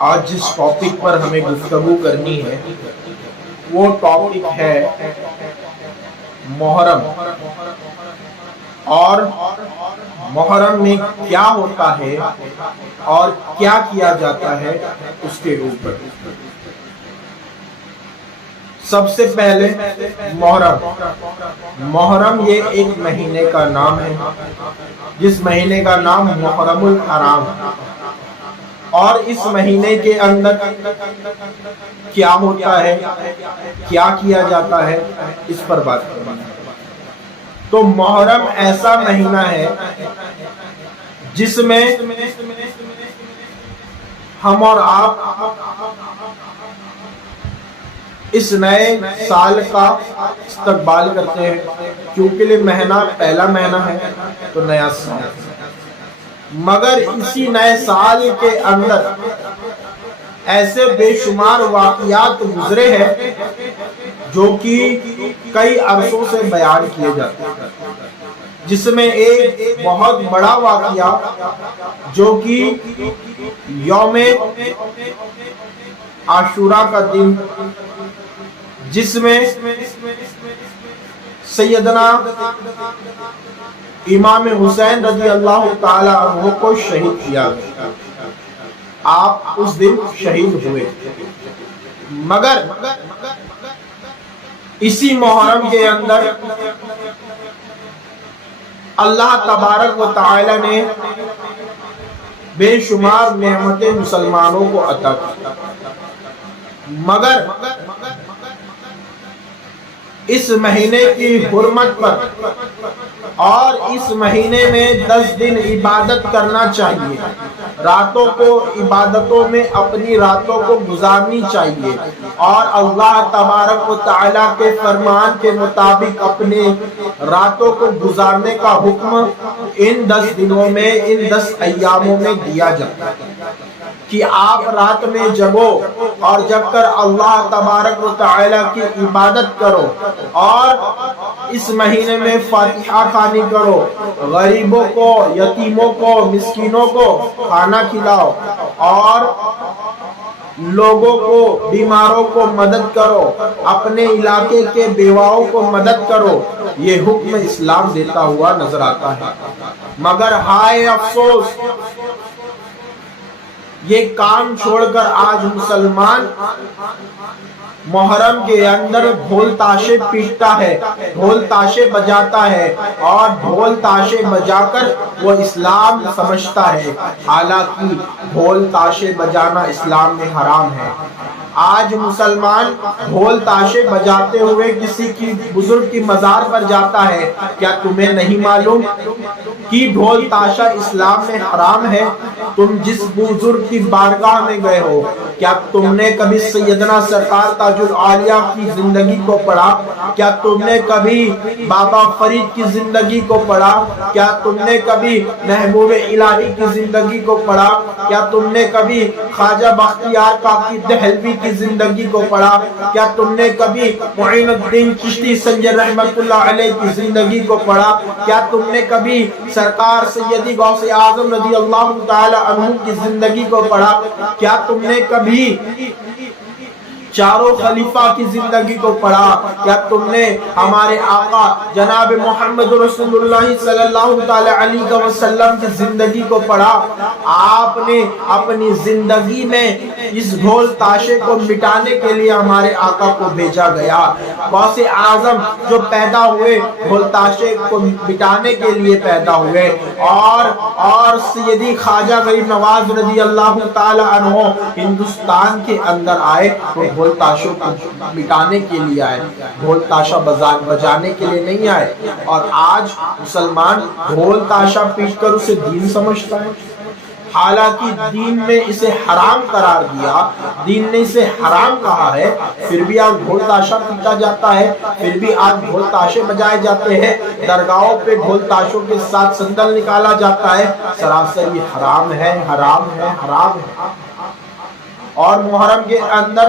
آج جس ٹاپک پر ہمیں گفتگو کرنی ہے وہ ٹاپک ہے محرم، اور محرم میں کیا ہوتا ہے اور کیا کیا جاتا ہے اس کے اوپر۔ سب سے پہلے محرم یہ ایک مہینے کا نام ہے جس مہینے کا نام محرم الحرام ہے، اور اس مہینے کے اندر کیا ہوتا ہے، کیا کیا جاتا ہے، اس پر بات کریں۔ تو محرم ایسا مہینہ ہے جس میں ہم اور آپ اس نئے سال کا استقبال کرتے ہیں، کیونکہ یہ مہینہ پہلا مہینہ ہے تو نیا سال۔ مگر اسی نئے سال کے اندر ایسے بے شمار واقعات گزرے ہیں جو کہ کئی عرصوں سے بیان کیے جاتے ہیں، جس میں ایک بہت بڑا واقعہ جو کہ یوم عاشوراء کا دن، جس میں سیدنا امام حسین رضی اللہ تعالی عنہ کو شہید کیا، آپ اس دن شہید ہوئے۔ مگر اسی محرم کے اندر اللہ تبارک و تعالی نے بے شمار نعمتیں مسلمانوں کو عطا کی، مگر اس مہینے کی حرمت پر اور اس مہینے میں 10 دن عبادت کرنا چاہیے، راتوں کو عبادتوں میں اپنی راتوں کو گزارنی چاہیے، اور اللہ تبارک و تعالیٰ کے فرمان کے مطابق اپنے راتوں کو گزارنے کا حکم ان 10 دنوں میں، ان 10 ایاموں میں دیا جاتا ہے کہ آپ رات میں جگو اور جگ کر اللہ تبارک و تعالیٰ کی عبادت کرو، اور اس مہینے میں فاتحہ خوانی کرو، غریبوں کو، یتیموں کو، مسکینوں کو کھانا کھلاؤ، اور لوگوں کو، بیماروں کو مدد کرو، اپنے علاقے کے بیواؤں کو مدد کرو۔ یہ حکم اسلام دیتا ہوا نظر آتا ہے، مگر ہائے افسوس، یہ کام چھوڑ کر آج مسلمان محرم کے اندر ڈھول تاشے پیٹتا ہے، ڈھول تاشے بجاتا ہے، اور ڈھول تاشے بجا کر وہ اسلام سمجھتا ہے، حالانکہ ڈھول تاشے بجانا اسلام میں حرام ہے۔ آج مسلمان ڈھول تاشے بجاتے ہوئے کسی کی بزرگ کی مزار پر جاتا ہے، کیا تمہیں نہیں معلوم کہ ڈھول تاشا اسلام میں حرام ہے؟ تم جس بزرگ کی بارگاہ میں گئے ہو، کیا تم نے کبھی سیدنا سرکار تاج العالیہ کی زندگی کو پڑھا؟ کیا تم نے کبھی بابا فرید کی زندگی کو پڑھا؟ کیا تم نے کبھی محبوب الہی کی زندگی کو پڑھا؟ کیا تم نے کبھی خواجہ بختیار کاکی دہلوی کی زندگی کو پڑھا؟ کیا تم نے کبھی معین الدین چشتی سنجر رحمت اللہ علیہ کی زندگی کو پڑھا؟ کیا تم نے کبھی سرکار سیدی غوث اعظم رضی اللہ تعالی عنہ کی زندگی کو پڑھا؟ کیا تم نے کبھی چاروں خلیفہ کی زندگی کو پڑھا؟ کیا تم نے ہمارے آقا جناب محمد رسول اللہ صلی اللہ علیہ وسلم کی زندگی کو پڑھا؟ آپ نے اپنی زندگی میں اس ڈھول تاشے کو مٹانے کے لیے ہمارے آقا کو بھیجا گیا۔ غوث اعظم جو پیدا ہوئے ڈھول تاشے کو مٹانے کے لیے پیدا ہوئے، اور سیدی خواجہ غریب نواز رضی اللہ تعالی عنہ ہندوستان کے اندر آئے تو ڈھول تاشوں کو مٹانے کے لیے آئے، ڈھول تاشا بجانے کے لیے نہیں آئے۔ اور آج مسلمان ڈھول تاشا پیٹ کر اسے دین سمجھتا ہے، حالانکہ دین نے اسے حرام قرار دیا، دین نے اسے حرام کہا ہے، پھر بھی آج ڈھول تاشا پیٹا جاتا ہے، پھر بھی آج ڈھول تاشے بجائے جاتے ہیں، درگاہوں پہ ڈھول تاشوں کے ساتھ سندل نکالا جاتا ہے۔ سراسر یہ حرام ہے، حرام ہے، حرام ہے۔ اور محرم کے اندر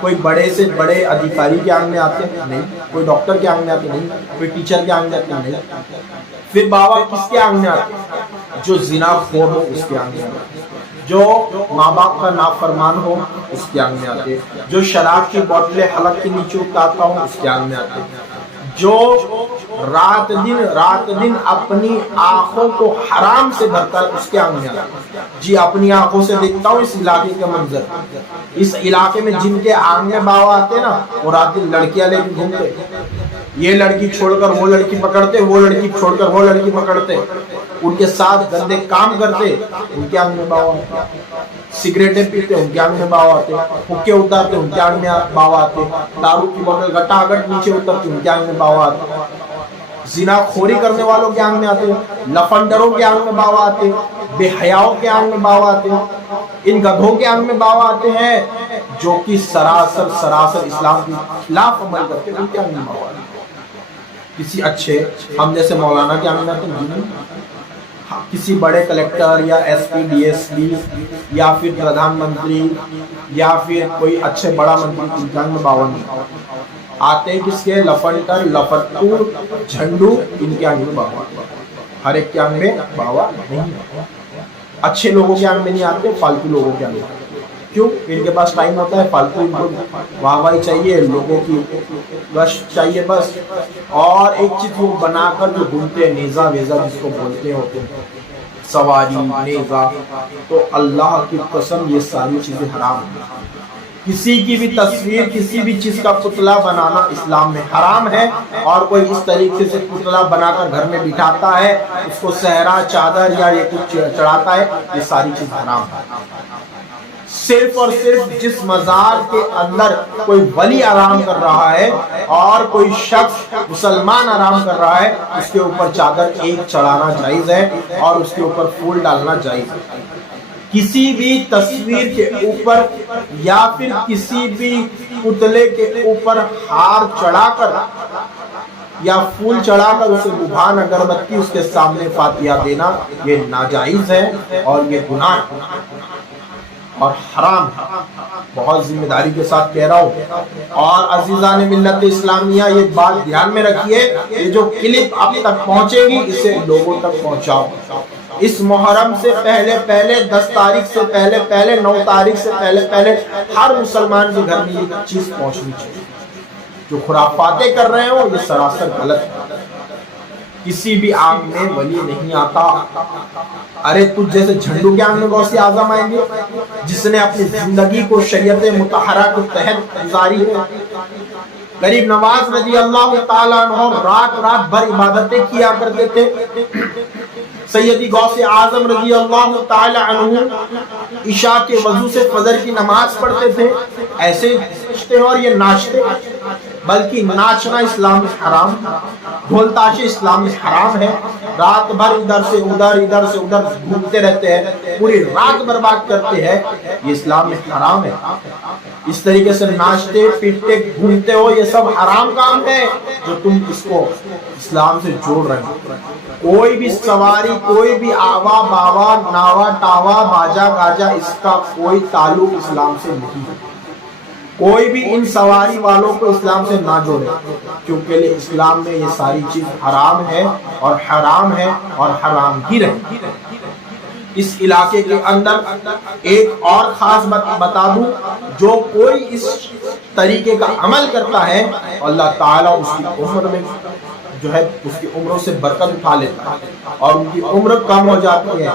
کوئی بڑے سے بڑے ادھیکاری کے آنگن میں آتے ہیں؟ نہیں. کوئی ڈاکٹر کے آنگن میں آتے ہیں؟ نہیں. کوئی ٹیچر کے آنگن میں آتے ہیں؟ نہیں. پھر بابا کس کے آنگن میں آتے ہیں؟ جو زنا خور ہو اس کے آنگن میں آتے ہیں، جو ماں باپ کا نافرمان ہو اس کے آنگن میں آتے ہیں، جو شراب کی بوتلیں حلق کے نیچے اتارتا ہو اس کے آنگن میں آتے ہیں، جو رات دن اپنی آنکھوں کو حرام سے بھرتا ہے اس کے آنگن میں آتا ہے. جی اپنی آنکھوں سے دیکھتا ہوں اس علاقے کا منظر، اس علاقے میں جن کے آنگن میں باوا آتے نا وہ رات دن لڑکیاں لے کے گھومتے، یہ لڑکی چھوڑ کر وہ لڑکی پکڑتے، وہ لڑکی چھوڑ کر وہ لڑکی پکڑتے، ان کے ساتھ گندے کام کرتے، ان کے آنگن میں باوا آتے. سگریٹیں پیتے ان کے آنگن میں باوا آتے، حقے اتارتے ان کے آنگن میں باوا آتے، دارو کی بوتل گٹا گٹ نیچے اترتے ان کے آنگن میں باوا آتے، زنا خوری کرنے والوں کے آنگن میں آتے، لفنڈروں کے آنگن میں باوا آتے، بے حیاؤں کے آنگن میں باوا آتے، ان گدھوں کے آنگن میں باوا آتے ہیں جو کہ سراسر اسلام کے خلاف عمل کرتے ان کے آنگن میں باوا آتے. کسی اچھے ہم جیسے مولانا کے آنگن میں آتے ہیں، کسی بڑے کلیکٹر یا S P D S P یا پھر پردھان منتری یا پھر کوئی اچھے بڑا منتری کے آنگن میں باوا نہیں آتے. کس کے؟ لفنٹر، لفٹور، جھنڈو، ان کے آنگن میں باوا آتے. ہر ایک کے آنگن میں باوا نہیں. اچھے لوگوں کے آنگن میں نہیں آتے، فالتو لوگوں کے آنگن میں آتے. کیوں؟ ان کے پاس ٹائم ہوتا ہے، فالتو ان کو واہ واہی چاہیے، لوگوں کی گشت چاہیے بس. اور ایک چیز وہ بنا کر جو گھومتے ہیں نیزا ویزا جس کو بولتے ہوتے ہیں، سواری نیزا، تو اللہ کی قسم یہ ساری چیزیں حرام ہیں. کسی کی بھی تصویر، کسی بھی چیز کا پتلا بنانا اسلام میں حرام ہے، اور کوئی اس طریقے سے پتلا بنا کر گھر میں بٹھاتا ہے، اس کو صحرا چادر یا یہ کچھ چڑھاتا ہے، یہ ساری چیز حرام ہے. صرف اور صرف جس مزار کے اندر کوئی ولی آرام کر رہا ہے اور کوئی شخص مسلمان آرام کر رہا ہے اس کے اوپر چادر ایک چڑھانا جائز ہے اور اس کے اوپر پھول ڈالنا جائز ہے. کسی بھی تصویر کے اوپر یا پھر کسی بھی پتلے کے اوپر ہار چڑھا کر یا پھول چڑھا کر اسے ببھان اگربتی اس کے سامنے فاتحہ دینا یہ ناجائز ہے اور یہ گناہ اور حرام ہے. بہت ذمہ داری کے ساتھ کہہ رہا ہوں. اور عزیزان ملت اسلامیہ یہ بات دھیان میں رکھیے، یہ جو کلپ اب تک پہنچے گی اسے لوگوں تک پہنچاؤ. اس محرم سے پہلے 10 تاریخ سے پہلے 9 تاریخ سے پہلے ہر مسلمان کے گھر میں یہ چیز پہنچنی چاہیے. جو خرافاتیں کر رہے ہو یہ سراسر غلط ہے. کسی بھی آنگ میں ولی نہیں آتا. ارے تجھ جیسے جھنڈو کے آنگ میں غوث اعظم آئیں گے جس نے اپنی زندگی کو شریعت مطہرہ کے تحت گزاری ہے. غریب نواز رضی اللہ تعالیٰ عنہ رات بھر عبادتیں کیا کرتے تھے. سیدی غوث اعظم رضی اللہ تعالی عنہ عشاء کے وضو سے فجر کی نماز پڑھتے تھے. ایسے ناچتے اور یہ ناچتے، بلکہ ناچنا اسلام میں حرام، ڈھول تاشے اسلام میں حرام ہے. رات بھر ادھر سے ادھر گھومتے رہتے ہیں، پوری رات برباد کرتے ہیں، یہ اسلام میں حرام ہے. اس طریقے سے ناچتے پیٹتے گھومتے ہو یہ سب حرام کام ہے جو تم اس کو اسلام سے جوڑ رہے ہو. کوئی بھی سواری، کوئی بھی آوا باوا ناوا ٹاوا باجا گاجا اس کا کوئی تعلق اسلام سے نہیں ہے. کوئی بھی ان سواری والوں کو اسلام سے نہ جوڑے، کیونکہ اسلام میں یہ ساری چیز حرام ہے اور حرام ہی رہے. اس علاقے کے اندر ایک اور خاص بتا دوں، جو کوئی اس طریقے کا عمل کرتا ہے اللہ تعالیٰ اس کی عمر میں جو ہے اس کی عمروں سے برکت اٹھا لیتا ہے اور ان کی عمر کم ہو جاتی ہے.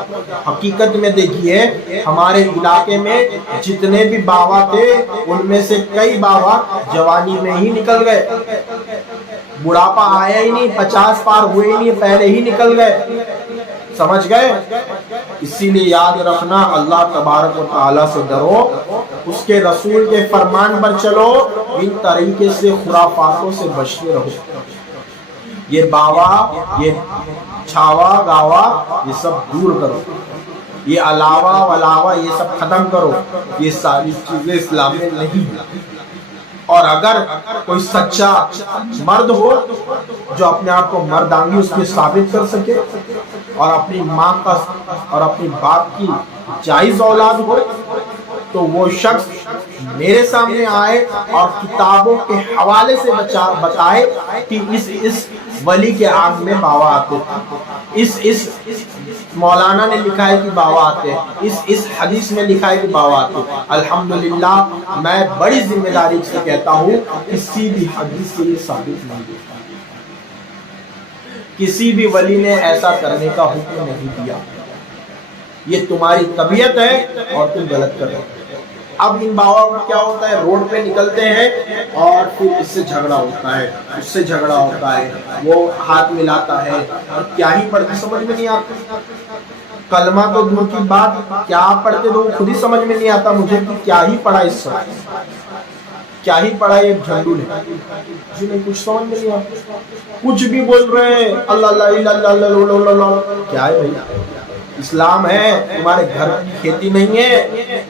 حقیقت میں دیکھیے ہمارے علاقے میں جتنے بھی باوا تھے ان میں سے کئی باوا جوانی میں ہی نکل گئے، بڑھاپا آیا ہی نہیں، 50 پار ہوئے ہی نہیں، پہلے ہی نکل گئے. سمجھ گئے؟ اسی لیے یاد رکھنا، اللہ تبارک و تعالیٰ سے ڈرو، اس کے رسول کے فرمان پر چلو، ان طریقے سے خرافاتوں سے بچتے رہو. یہ باوا، یہ چھاوا گاوا یہ سب دور کرو، یہ علاوہ ولاوا یہ سب ختم کرو. یہ ساری چیزیں اسلام میں نہیں ہیں. اور اگر کوئی سچا مرد ہو جو اپنے آپ کو مردانگی اس میں ثابت کر سکے اور اپنی ماں کا اور اپنی باپ کی جائز اولاد ہو تو وہ شخص میرے سامنے آئے اور کتابوں کے حوالے سے بتائے کہ اس ولی کے آنکھ میں باوا آتے تھے، اس مولانا نے لکھا ہے کہ باوا آتے ہیں، اس حدیث میں لکھا ہے کہ باوا آتے ہیں۔ الحمدللہ میں بڑی ذمہ داری سے کہتا ہوں کسی بھی حدیث سے یہ ثابت نہیں ہے، کسی بھی ولی نے ایسا کرنے کا حکم نہیں دیا، یہ تمہاری طبیعت ہے اور تم غلط کر رہے ہو۔ اب ان باوا کا کیا ہوتا ہے، روڈ پہ نکلتے ہیں اور پھر اس سے جھگڑا ہوتا ہے، اس سے جھگڑا ہوتا ہے، وہ ہاتھ ملاتا ہے اور کیا ہی پڑھتے سمجھ میں نہیں آتا، کلمہ تو دور کی بات، کیا پڑھتے تو خود ہی سمجھ میں نہیں آتا مجھے کہ کیا ہی پڑھا اس سے، کیا ہی پڑھا یہ جھنڈو نے، جی نہیں کچھ سمجھ میں نہیں آتا، کچھ بھی بول رہے ہیں اللہ اللہ اللہ اللہ اللہ، کیا ہے بھائی، اسلام ہے، تمہارے گھر کی کھیتی نہیں ہے،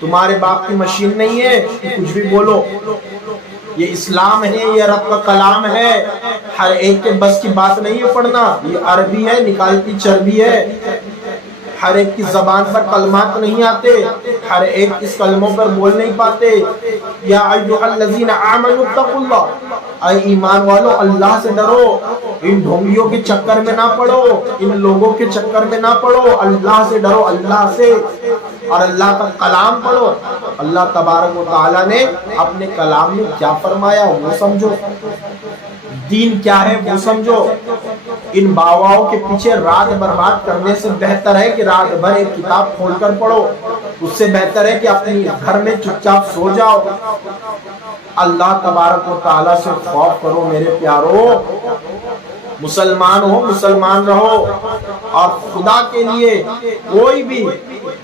تمہارے باپ کی مشین نہیں ہے کہ کچھ بھی بولو، یہ اسلام ہے، یہ رب کا کلام ہے، ہر ایک کے بس کی بات نہیں ہے پڑھنا، یہ عربی ہے نکالتی چربی ہے، ہر ایک کی زبان پر کلمات نہیں آتے، ہر ایک اس کلموں پر بول نہیں پاتے۔ یا ایھا الذین آمنوا اتقوا اللہ، اے ایمان والو اللہ سے ڈرو، ان ڈھونگیوں کے چکر میں نہ پڑو، ان لوگوں کے چکر میں نہ پڑو، اللہ سے ڈرو، اللہ سے، اور اللہ کا کلام پڑھو، اللہ تبارک و تعالیٰ نے اپنے کلام میں کیا فرمایا وہ سمجھو، دین کیا ہے وہ سمجھو۔ ان باواؤں کے پیچھے رات برباد کرنے سے بہتر ہے کہ رات بھر ایک کتاب کھول کر پڑھو، اس سے بہتر ہے کہ اپنی گھر میں چپ چاپ سو جاؤ۔ اللہ تبارک و تعالیٰ سے خوف کرو میرے پیارو، مسلمان ہو مسلمان رہو، اور خدا کے لیے کوئی بھی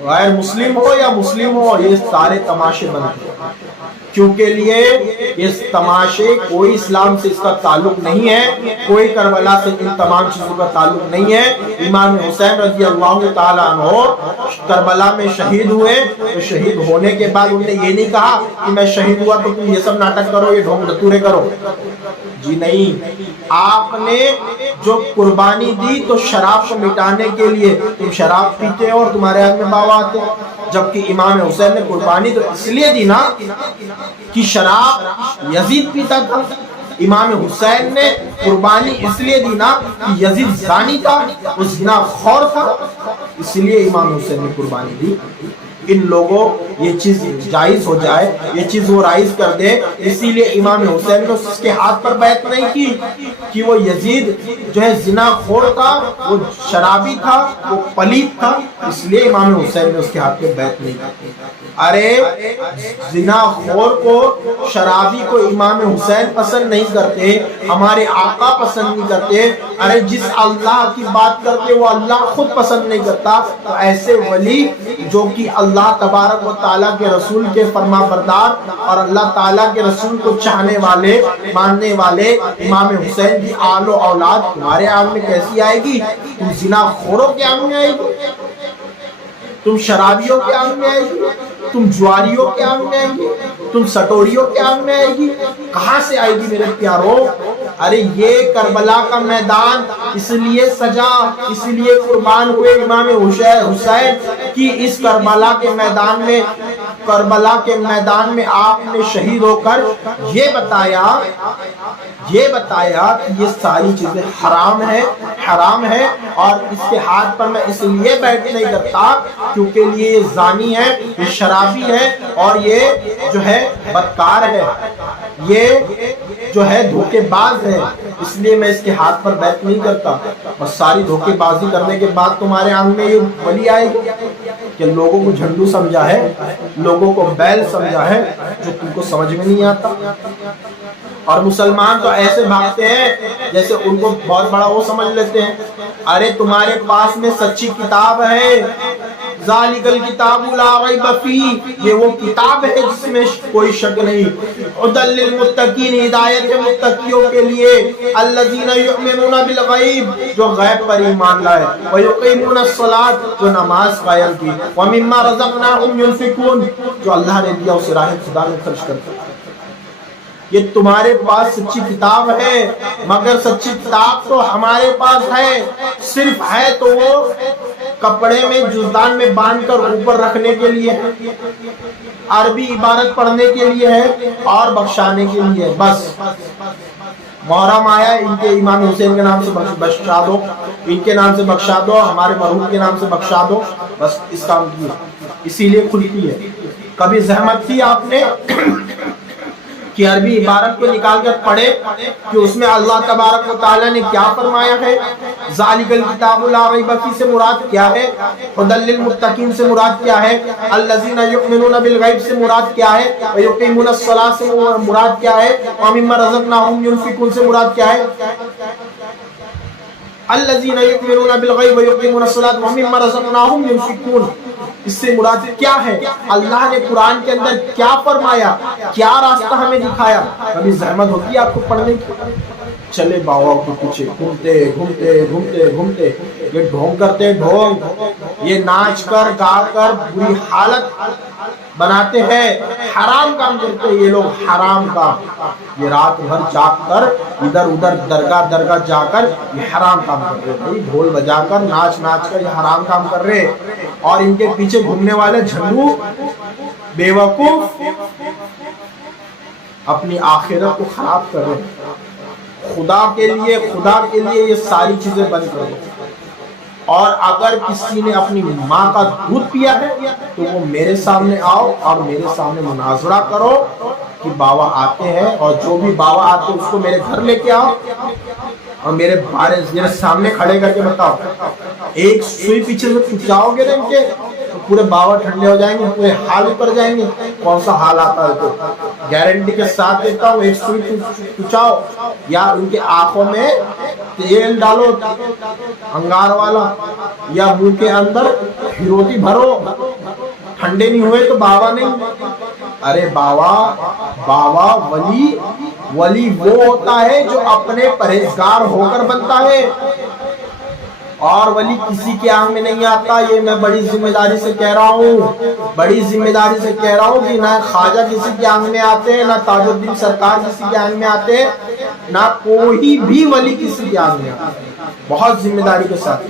غیر مسلم ہو یا مسلم ہو یہ سارے تماشے بند ہیں، کیونکہ لیے اس تماشے کوئی اسلام سے اس کا تعلق نہیں ہے، کوئی کربلا سے ان تمام چیزوں کا تعلق نہیں ہے۔ امام حسین رضی اللہ تعالیٰ عنہ کربلا میں شہید ہوئے، تو شہید ہونے کے بعد انہوں نے یہ نہیں کہا کہ میں شہید ہوا تو تم یہ سب ناٹک کرو، یہ ڈھونگ ڈھتورے کرو، جی نہیں، آپ نے جو قربانی دی تو شراب کو مٹانے کے لیے، تم شراب پیتے ہو اور تمہارے ہاتھ میں باوا آتے ہیں، جبکہ امام حسین نے قربانی تو اس لیے دی نا کہ شراب یزید پیتا تھا، امام حسین نے قربانی اس لیے دی نا کہ یزید زانی تھا، وہ زنا خور تھا، اس لیے امام حسین نے قربانی دی۔ ان لوگوں یہ چیز جائز ہو جائے، یہ چیز وہ رائز کر دے، اسی لیے امام حسین نے اس کے ہاتھ پر بیعت نہیں کی کہ وہ یزید جو ہے زنا خور تھا، وہ شرابی تھا، وہ پلیت تھا، اس لیے امام حسین نے اس کے ہاتھ پہ بیعت نہیں کی۔ ارے زنا خور کو، شرابی کو امام حسین پسند نہیں کرتے، ہمارے آقا پسند نہیں کرتے، ارے جس اللہ کی بات کرتے وہ اللہ خود پسند نہیں کرتا، تو ایسے ولی جو کہ اللہ تبارک و تعالیٰ کے رسول کے فرما بردار اور اللہ تعالیٰ کے رسول کو چاہنے والے ماننے والے امام حسین کی آل و اولاد تمہارے آنکھ میں کیسی آئے گی؟ تم زنا خوروں کے آنکھ میں آئے گی، تم شرابیوں کے آنکھ میں آئے گی، تم جواریوں کے آنکھ میں آئے گی، تم سٹوریوں کے آنکھ میں آئے گی، کہاں سے آئے گی میرے پیارو؟ ارے یہ کربلا کا میدان اس لیے سجا، اس لیے قربان ہوئے امام حسین کی اس کربلا کے میدان میں آپ نے شہید ہو کر یہ بتایا کہ یہ ساری چیزیں حرام ہے، اور اس کے ہاتھ پر میں اس لیے بیعت نہیں کرتا کیونکہ یہ زانی ہے، یہ شرابی ہے، اور یہ جو ہے بدکار ہے، یہ جو ہے دھوکے باز ہے، اس لیے میں اس کے ہاتھ پر بیعت نہیں کرتا۔ اور ساری دھوکے بازی کرنے کے بعد تمہارے آنکھ میں یہ ولی آئے گی کہ لوگوں کو جھنڈو سمجھا ہے، لوگوں کو بیل سمجھا ہے، جو تم کو سمجھ میں نہیں آتا۔ اور مسلمان تو ایسے بھاگتے ہیں جیسے ان کو بہت بڑا وہ سمجھ لیتے ہیں، ارے تمہارے پاس میں سچی کتاب ہے، ذالک الکتاب لا ریب فیہ، یہ وہ کتاب ہے جس میں کوئی شک نہیں، ھدی للمتقین، ہدایت متقیوں کے لیے، الذین یؤمنون بالغیب، جو غیب پر ایمان لائے، ویقیمون الصلاۃ، جو نماز قائم کی، ومما رزقناہم ینفقون، جو اللہ نے دیا اسے راہ خدا میں خرچ کرتے۔ یہ تمہارے پاس سچی کتاب ہے، مگر سچی کتاب تو ہمارے پاس ہے، صرف ہے تو وہ کپڑے میں جزدان میں باندھ کر اوپر رکھنے کے لیے ہے، عربی عبارت پڑھنے کے لیے ہے اور بخشانے کے لیے ہے، بس۔ محرم آیا، ان کے امام حسین کے نام سے بخشا دو، ان کے نام سے بخشا دو، ہمارے مرحوم کے نام سے بخشا دو، بس اس کام کی اسی لیے کھلتی ہے۔ کبھی زحمت تھی آپ نے کہ عربی عبارت کو نکال کر پڑھے کہ اس میں اللہ تبارک و تعالیٰ نے کیا فرمایا ہے؟ ذالک الکتاب لا ریب فیہ سے مراد کیا ہے؟ ھدی للمتقین سے مراد کیا ہے؟ الذین یؤمنون بالغیب سے مراد کیا ہے؟ ویقیمون الصلاۃ سے مراد کیا ہے؟ ومما رزقناہم ینفقون سے مراد کیا ہے؟ الذین یؤمنون بالغیب ویقیمون الصلاۃ ومما رزقناہم ینفقون، اس سے مراد کیا ہے؟ اللہ نے قرآن کے اندر کیا فرمایا، کیا راستہ ہمیں دکھایا؟ کبھی زحمت ہوتی ہے آپ کو پڑھنے کی؟ چلے باوا کے پیچھے گھومتے گھومتے گھومتے گھومتے، یہ ڈھونگ کرتے ڈھونگ، یہ ناچ کر گا کر بری حالت بناتے ہیں، حرام کام کرتے ہیں یہ لوگ، حرام کام، یہ رات بھر جاگ کر ادھر ادھر درگاہ درگاہ جا کر یہ حرام کام کر رہے ہیں، ڈھول بجا کر ناچ ناچ کر یہ حرام کام کر رہے ہیں، اور ان کے پیچھے گھومنے والے جھنڈو بیوقوف اپنی آخرت کو خراب کر رہے ہیں۔ خدا کے لیے یہ ساری چیزیں بند کر دو، اور اگر کسی نے اپنی ماں کا دودھ پیا ہے تو وہ میرے سامنے آؤ اور میرے سامنے مناظرہ کرو کہ باوا آتے ہیں، اور جو بھی باوا آتے ہیں اس کو میرے گھر لے کے آؤ اور میرے سامنے کھڑے کر کے بتاؤ، ایک سوئی پیچھے سے پھچاؤ گے نا ان کے تو پورے باوا ٹھنڈے ہو جائیں گے، پورے حال اتر جائیں گے۔ کون سا حال آتا ہے تو گارنٹی کے ساتھ دیتا ہوں، ایک سوئی پھچاؤ یا ان کے آنکھوں میں تیل ڈالو انگار والا، یا منہ کے اندر ہیروتی بھرو، ٹھنڈے نہیں ہوئے تو باوا نہیں۔ ارے باوا ولی وہ ہوتا ہے جو اپنے پرہیزگار ہو کر بنتا ہے، اور ولی کسی کے آنکھ میں نہیں آتا۔ یہ میں بڑی ذمہ داری سے کہہ رہا ہوں کہ نہ خواجہ کسی کے آنکھ میں آتے ہیں، نہ تاج الدین سرکار کسی کے آنکھ میں آتے ہیں، نہ کوئی بھی ولی کسی کے آنکھ میں آتا ہے۔ بہت ذمہ داری کے ساتھ،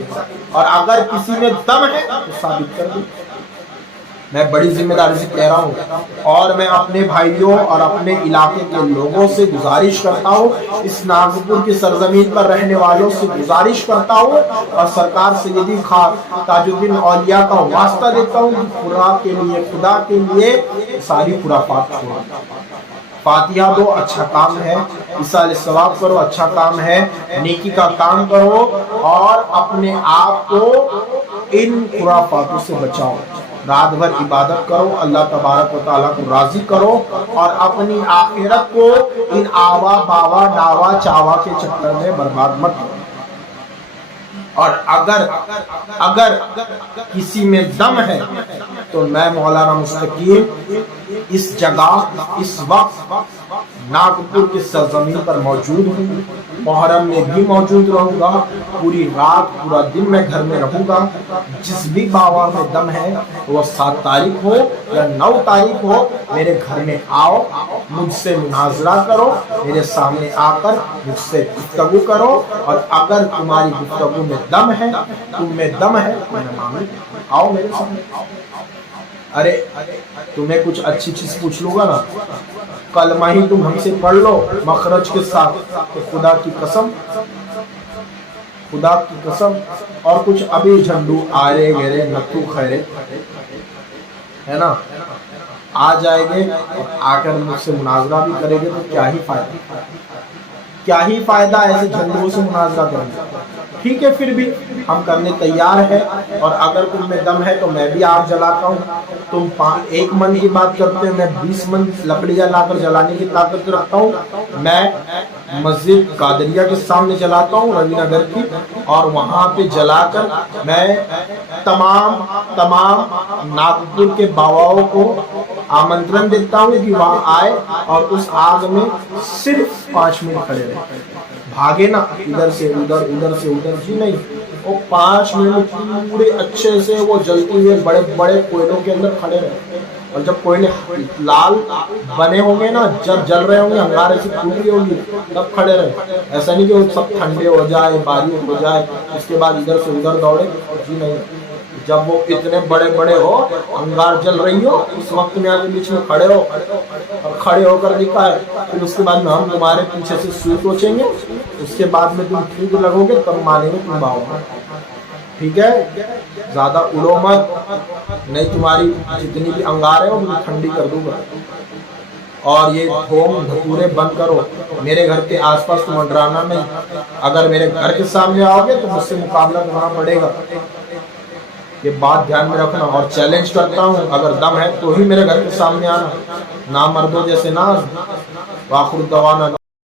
اور اگر کسی میں دم ہے تو ثابت کر دیں۔ میں بڑی ذمہ داری سے کہہ رہا ہوں، اور میں اپنے بھائیوں اور اپنے علاقے کے لوگوں سے گزارش کرتا ہوں، اس ناگپور کی سرزمین پر رہنے والوں سے گزارش کرتا ہوں، اور سرکار سیدی تاج الدین اولیاء کا واسطہ دیتا ہوں کہ خدا کے لیے ساری خرافات چھوڑو، فاتحہ دو، اچھا کام ہے، ایصال ثواب کرو، اچھا کام ہے، نیکی کا کام کرو، اور اپنے آپ کو ان خرافاتوں سے بچاؤ، رات بھر عبادت کرو، اللہ تبارک و تعالیٰ کو راضی کرو، اور اپنی آخرت کو ان آوا باوا ڈاوا چاوا کے چکر میں برباد مت کرو۔ اور اگر کسی میں دم ہے تو میں مولانا مستقیم اس جگہ اس وقت ناگپور کی سرزمین پر موجود ہوں، محرم میں بھی موجود رہوں گا، پوری رات پورا دن میں گھر میں رہوں گا۔ جس بھی باوا میں دم ہے، وہ 7 تاریخ ہو یا 9 تاریخ ہو، میرے گھر میں آؤ، مجھ سے مناظرہ کرو، میرے سامنے آ کر مجھ سے گفتگو کرو، اور اگر تمہاری گفتگو میں دم ہے، تم میں دم ہے، میں مانوں، آؤ میرے سامنے۔ ارے تمہیں کچھ اچھی چیز پوچھ لوں گا نا، کلمہ ہی تم ہم سے پڑھ لو مخرج کے ساتھ، تو خدا کی قسم اور کچھ ابھی جھنڈو آرے گرے نتو خیرے ہے نا آ جائے گے، آ کر مجھ سے مناظرہ بھی کرے گے، تو کیا ہی فائدہ ایسے جھنڈوں سے مناظرہ کرنے۔ ٹھیک ہے، پھر بھی ہم کرنے تیار ہیں، اور اگر تم میں دم ہے تو میں بھی آگ جلاتا ہوں۔ تم 1 من کی بات کرتے ہیں، میں 20 من لکڑیاں لا کر جلانے کی طاقت رکھتا ہوں۔ میں مسجد قادریہ کے سامنے جلاتا ہوں، روی نگر کی، اور وہاں پہ جلا کر میں تمام ناگپور کے باواؤں کو آمنترن دیتا ہوں کہ وہاں آئے اور اس آگ میں صرف 5 منٹ کھڑے رہے، بھاگے نا ادھر سے ادھر ادھر سے ادھر، جی نہیں، وہ 5 منٹ پورے اچھے سے وہ جلتی ہوئے بڑے بڑے کوئلوں کے اندر کھڑے رہے، اور جب کوئلے لال بنے ہوں گے نا، جب جل رہے ہوں گے، انگارے سے پھوٹ رہی ہوگی، تب کھڑے رہے. ایسا نہیں کہ وہ سب ٹھنڈے ہو جائے، باریک ہو جائے، اس کے بعد ادھر سے ادھر دوڑے. جی نہیں، جب وہ اتنے بڑے بڑے ہو، انگار جل رہی ہو، اس وقت میں آگے بیچ میں کھڑے ہو اور کھڑے ہو کر دکھائے. پھر اس کے بعد میں ہم تمہارے پیچھے سے سوئی سوچیں گے، اس کے بعد میں تم ٹھیک لگو گے، تب مانیں گے تم باؤ. ٹھیک ہے، زیادہ اڑو مت، نہیں تمہاری جتنی بھی انگار ہے وہ مجھے ٹھنڈی کر دوں گا. اور یہ دھوم دھکورے بند کرو، میرے گھر کے آس پاس تو منڈرانا نہیں. اگر میرے گھر کے سامنے آؤ گے تو مجھ سے مقابلہ کرنا پڑے گا، یہ بات دھیان میں رکھنا. اور چیلنج کرتا ہوں، اگر دم ہے تو ہی میرے گھر کے سامنے آنا، نامردوں جیسے نہ. وآخر دعوانا